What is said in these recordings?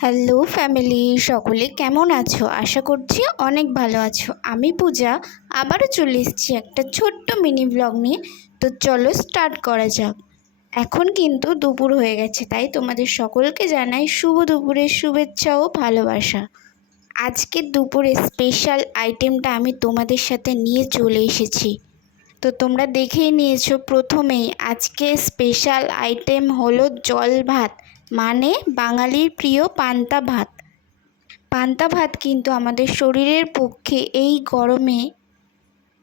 Hello family, সকলে কেমন আছো? আশা করছি অনেক ভালো আছো। আমি পূজা আবারও চলে এসেছি একটা ছোট্ট মিনি ব্লগ নিয়ে। তো চলো স্টার্ট করা যাক। এখন কিন্তু দুপুর হয়ে গেছে, তাই তোমাদের সকলকে জানাই শুভ দুপুরের শুভেচ্ছা ও ভালোবাসা। আজকের দুপুরে স্পেশাল আইটেমটা আমি তোমাদের সাথে নিয়ে চলে এসেছি। তো তোমরা দেখেই নিয়েছো, প্রথমেই আজকে স্পেশাল আইটেম হলো জল ভাত, মানে বাঙালির প্রিয় পান্তা ভাত। পান্তা ভাত কিন্তু আমাদের শরীরের পক্ষে এই গরমে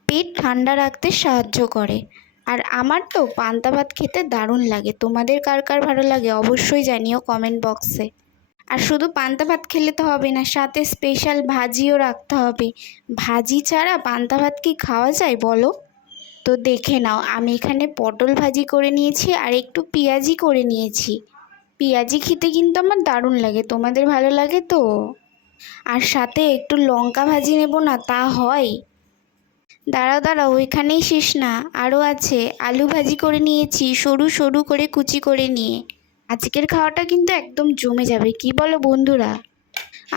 পেট ঠান্ডা রাখতে সাহায্য করে। আর আমার তো পান্তা ভাত খেতে দারুণ লাগে। তোমাদের কার কার ভালো লাগে অবশ্যই জানিও কমেন্ট বক্সে। আর শুধু পান্তা ভাত খেলে তো হবে না, সাথে স্পেশাল ভাজিও রাখতে হবে। ভাজি ছাড়া পান্তা ভাত কি খাওয়া যায় বলো? তো দেখে নাও, আমি এখানে পটল ভাজি করে নিয়েছি আর একটু পেঁয়াজি করে নিয়েছি। পেঁয়াজি খেতে কিন্তু আমার দারুণ লাগে, তোমাদের ভালো লাগে তো? আর সাথে একটু লঙ্কা ভাজি নেব না, তা হয়? দাঁড়াও দাঁড়াও, ওইখানেই শেষ না, আরও আছে। আলু ভাজি করে নিয়েছি সরু সরু করে কুচি করে নিয়ে। আজকের খাওয়াটা কিন্তু একদম জমে যাবে, কি বলো বন্ধুরা?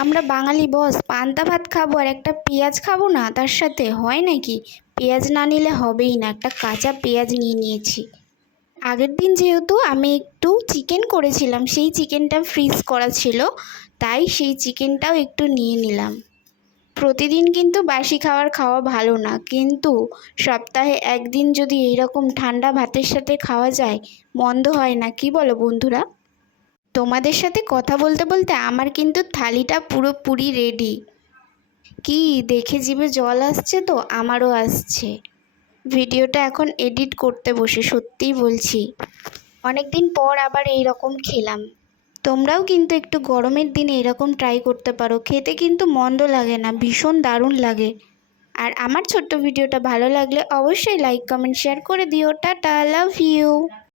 আমরা বাঙালি বস, পান্তা ভাত খাবো আর একটা পেঁয়াজ খাবো না তার সাথে? হয় নাকি? পেঁয়াজ না নিলে হবেই না, একটা কাঁচা পেঁয়াজ নিয়ে নিয়েছি। আগের দিন যেহেতু আমি একটু চিকেন করেছিলাম, সেই চিকেনটা ফ্রিজ করা ছিল, তাই সেই চিকেনটাও একটু নিয়ে নিলাম। প্রতিদিন কিন্তু বাসি খাবার খাওয়া ভালো না, কিন্তু সপ্তাহে একদিন যদি এইরকম ঠান্ডা ভাতের সাথে খাওয়া যায়, মন্দ হয় না, কি বলো বন্ধুরা? তোমাদের সাথে কথা বলতে বলতে আমার কিন্তু থালিটা পুরোপুরি রেডি। কি দেখে জিভে জল আসছে? তো আমারও আসছে। ভিডিওটা এখন এডিট করতে বসে, সত্যিই বলছি অনেক দিন পর আবার এই রকম খেলাম। তোমরাও কিন্তু একটু গরমের দিনে এরকম ট্রাই করতে পারো, খেতে কিন্তু মন্দ লাগে না, ভীষণ দারুণ লাগে। আর আমার ছোট্ট ভিডিওটা ভালো লাগলে অবশ্যই লাইক কমেন্ট শেয়ার করে দিও। Ta-ta, love you.